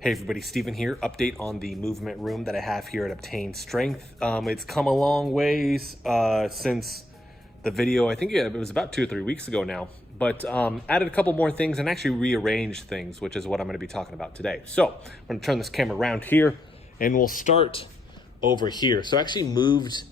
Hey everybody, Steven here. Update on the movement room that I have here at Obtain Strength. It's come a long ways since the video. I think it was about 2 or 3 weeks ago now, but added a couple more things and actually rearranged things, which is what I'm going to be talking about today. So I'm going to turn this camera around here and we'll start over here. So I actually moved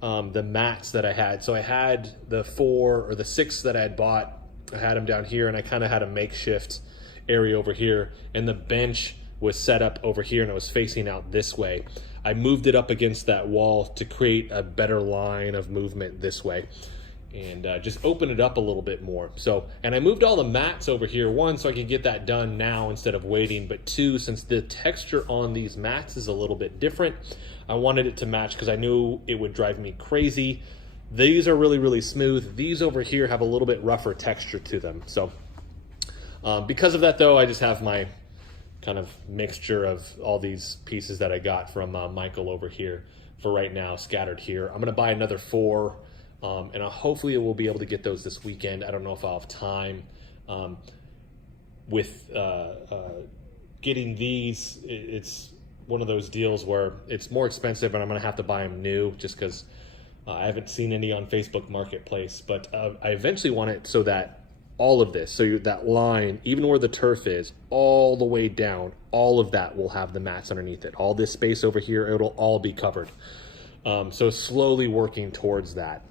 the mats that I had. So I had the 4 or the 6 that I had bought. I had them down here and I kind of had a makeshift area over here, and the bench was set up over here and it was facing out this way. I moved it up against that wall to create a better line of movement this way and just open it up a little bit more. So, and I moved all the mats over here, one, so I could get that done now instead of waiting, but two, since the texture on these mats is a little bit different, I wanted it to match because I knew it would drive me crazy. These are really, really smooth. These over here have a little bit rougher texture to them. So because of that though, I just have my kind of mixture of all these pieces that I got from Michael over here for right now, scattered here. I'm gonna buy another 4 and hopefully we'll be able to get those this weekend. I don't know if I'll have time. With getting these, it's one of those deals where it's more expensive and I'm gonna have to buy them new just because I haven't seen any on Facebook Marketplace, but I eventually want it so that all of this, so that line, even where the turf is, all the way down, all of that will have the mats underneath it. All this space over here, it'll all be covered. So slowly working towards that.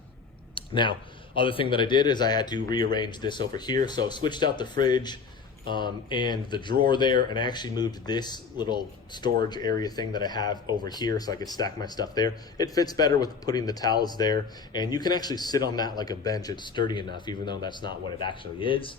Now, other thing that I did is I had to rearrange this over here. So switched out the fridge and the drawer there, and I actually moved this little storage area thing that I have over here so I could stack my stuff there. It fits better with putting the towels there, and you can actually sit on that like a bench. It's sturdy enough, even though that's not what it actually is.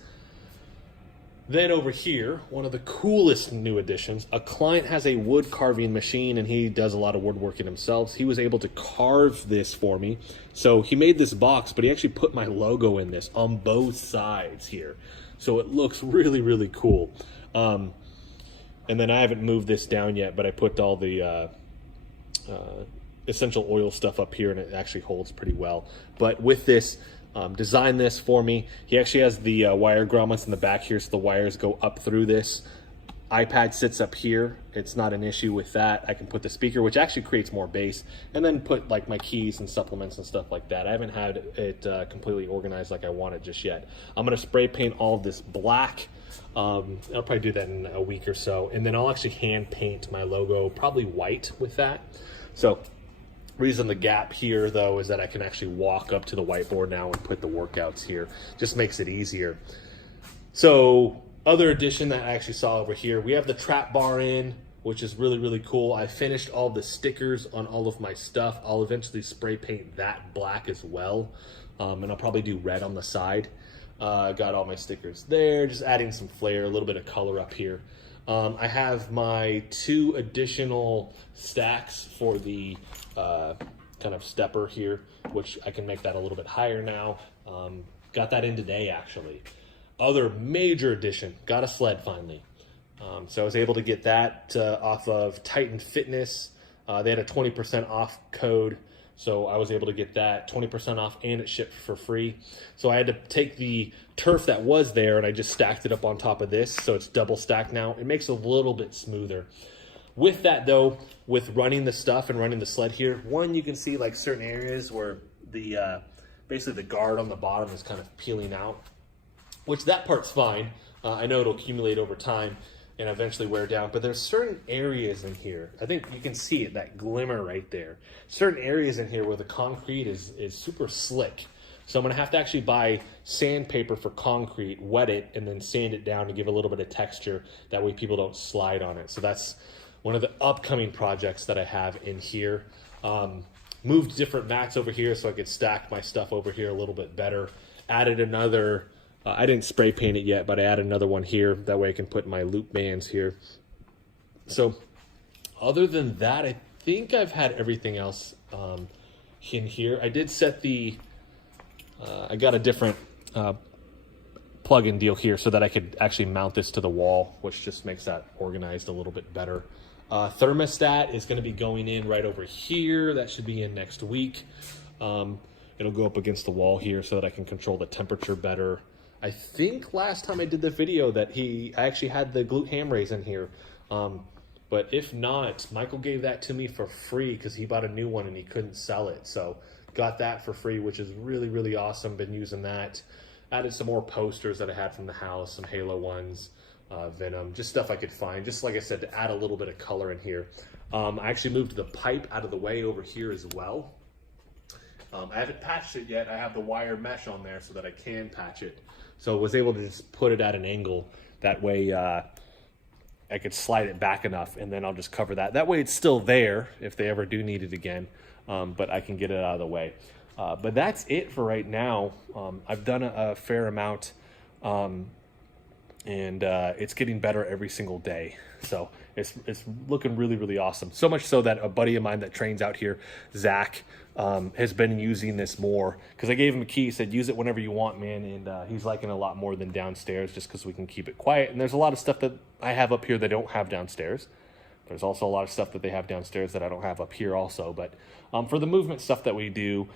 Then over here, one of the coolest new additions, a client has a wood carving machine and he does a lot of woodworking himself. He was able to carve this for me. So he made this box, but he actually put my logo in this on both sides here. So it looks really, really cool. And then I haven't moved this down yet, but I put all the essential oil stuff up here and it actually holds pretty well. But with this, designed this for me. He actually has the wire grommets in the back here, so the wires go up through this. iPad sits up here. It's not an issue with that. I can put the speaker, which actually creates more bass, and then put like my keys and supplements and stuff like that. I haven't had it completely organized like I want it just yet. I'm gonna spray paint all of this black. I'll probably do that in a week or so, and then I'll actually hand paint my logo, probably white with that. So reason the gap here though is that I can actually walk up to the whiteboard now and put the workouts here. Just makes it easier. So other addition that I actually saw over here, we have the trap bar in, which is really, really cool. I finished all the stickers on all of my stuff. I'll eventually spray paint that black as well. And I'll probably do red on the side. Got all my stickers there, just adding some flair, a little bit of color up here. I have my 2 additional stacks for the kind of stepper here, which I can make that a little bit higher now. Got that in today, actually. Other major addition, got a sled finally. So I was able to get that off of Titan Fitness. They had a 20% off code. So I was able to get that 20% off and it shipped for free. So I had to take the turf that was there and I just stacked it up on top of this. So it's double stacked now. It makes it a little bit smoother. With that though, with running the stuff and running the sled here, one, you can see like certain areas where the basically the guard on the bottom is kind of peeling out, which that part's fine. I know it'll accumulate over time and eventually wear down, but there's certain areas in here, I think you can see it, that glimmer right there. Certain areas in here where the concrete is super slick. So I'm gonna have to actually buy sandpaper for concrete, wet it, and then sand it down to give a little bit of texture. That way people don't slide on it. So that's one of the upcoming projects that I have in here. Moved different mats over here so I could stack my stuff over here a little bit better. Added another, I didn't spray paint it yet, but I added another one here. That way I can put my loop bands here. So other than that, I think I've had everything else in here. I did set the, I got a different plug-in deal here so that I could actually mount this to the wall, which just makes that organized a little bit better. Thermostat is going to be going in right over here. That should be in next week. It'll go up against the wall here so that I can control the temperature better. I think last time I did the video that I actually had the glute ham raise in here. But if not, Michael gave that to me for free because he bought a new one and he couldn't sell it. So got that for free, which is really, really awesome. Been using that. Added some more posters that I had from the house, some Halo ones, Venom, just stuff I could find. Just like I said, to add a little bit of color in here. I actually moved the pipe out of the way over here as well. I haven't patched it yet. I have the wire mesh on there so that I can patch it. So I was able to just put it at an angle. That way I could slide it back enough, and then I'll just cover that. That way it's still there if they ever do need it again, but I can get it out of the way. But that's it for right now. I've done a fair amount, and it's getting better every single day. So it's looking really, really awesome. So much so that a buddy of mine that trains out here, Zach, has been using this more because I gave him a key. He said, use it whenever you want, man. And he's liking it a lot more than downstairs just because we can keep it quiet. And there's a lot of stuff that I have up here that I don't have downstairs. There's also a lot of stuff that they have downstairs that I don't have up here also. But for the movement stuff that we do,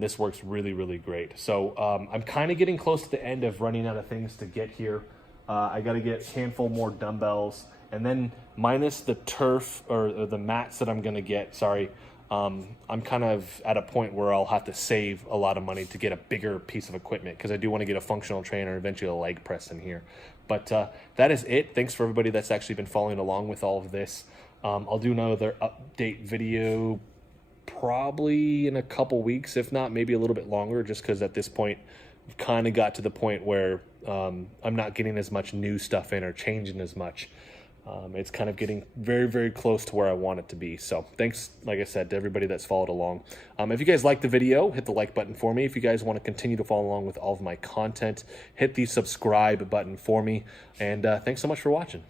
this works really, really great. So I'm kind of getting close to the end of running out of things to get here. I got to get a handful more dumbbells. And then minus the turf or the mats that I'm going to get, sorry, I'm kind of at a point where I'll have to save a lot of money to get a bigger piece of equipment because I do want to get a functional trainer and eventually a leg press in here. But that is it. Thanks for everybody that's actually been following along with all of this. I'll do another update video probably in a couple weeks, if not maybe a little bit longer, just because at this point I've kind of got to the point where I'm not getting as much new stuff in or changing as much. It's kind of getting very, very close to where I want it to be. So thanks, like I said, to everybody that's followed along. If you guys liked the video, hit the like button for me. If you guys want to continue to follow along with all of my content, hit the subscribe button for me. And thanks so much for watching.